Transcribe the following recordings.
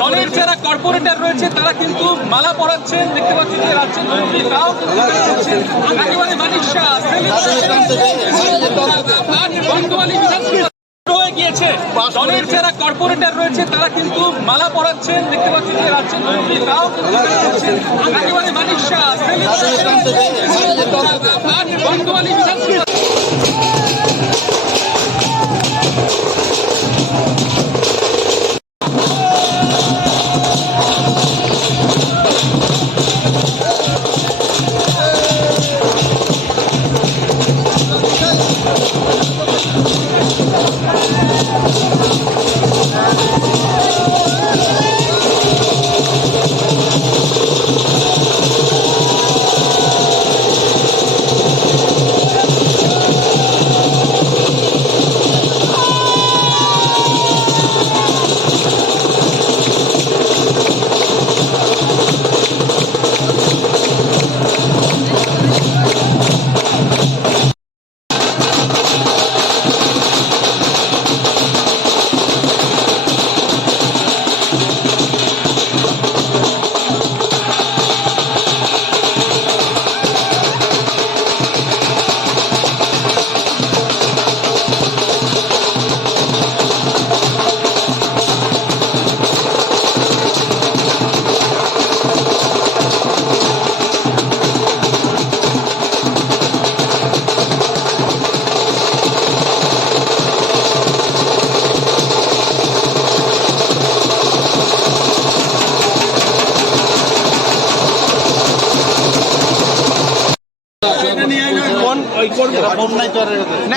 দলের যারা কর্পোরেটর রয়েছে তারা কিন্তু মালা পরাচ্ছেন, দেখতে পাচ্ছি যে রাজ্যের মন্ত্রী তাও একেবারে মানিক শাহ গিয়েছে। দলের যারা কর্পোরেটর রয়েছে তারা কিন্তু মালা পরাচ্ছেন, দেখতে পাচ্ছি যে রাজ্যের মন্ত্রী তাও একেবারে মানিক শাহ বর্তমানে বিধানসভা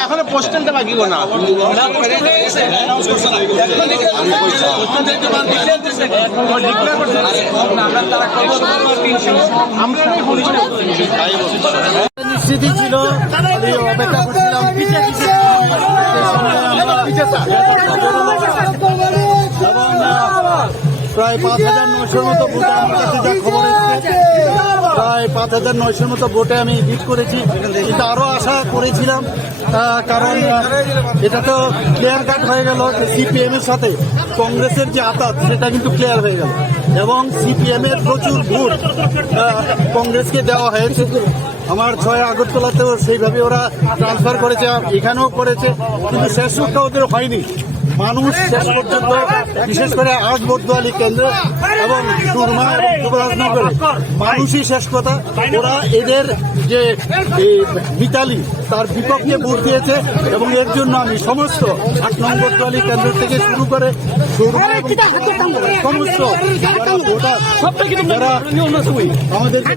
এখনো পোস্টালটা বাকি না নিশ্চিতই ছিল, অপেক্ষা করছিলাম এবং প্রায় 5,900 মতো ভোটে আমার কাছে যা খবর এসেছে, প্রায় 5,900 মতো ভোটে আমি জিত করেছি। কিন্তু আরও আশা করেছিলাম, কারণ এটা তো ক্লিয়ার কাট হয়ে গেল যে সিপিএম এর সাথে কংগ্রেসের যে আঁতাত সেটা কিন্তু ক্লিয়ার হয়ে গেল এবং সিপিএম এর প্রচুর ভোট কংগ্রেসকে দেওয়া হয়েছে। আমার 6 আগরতলাতেও সেইভাবে ওরা ট্রান্সফার করেছে, এখানেও করেছে, কিন্তু শেষ রক্ষা ওদের হয়নি। মানুষ শেষ পর্যন্ত, বিশেষ করে আজবদুয়ালি কেন্দ্র এবং সুরমা এবং যুবরাজনগরে মানুষই শেষ কথা। ওরা এদের যে এই মিতালি তার বিপক্ষে ভোট দিয়েছে এবং এর জন্য আমি সমস্ত 8 নম্বর টলি কেন্দ্র থেকে শুরু করে সমস্ত যারা ভোটার, যারা আমাদেরকে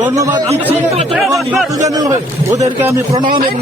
ধন্যবাদ দিচ্ছি এবং ওদেরকে আমি প্রণাম এবং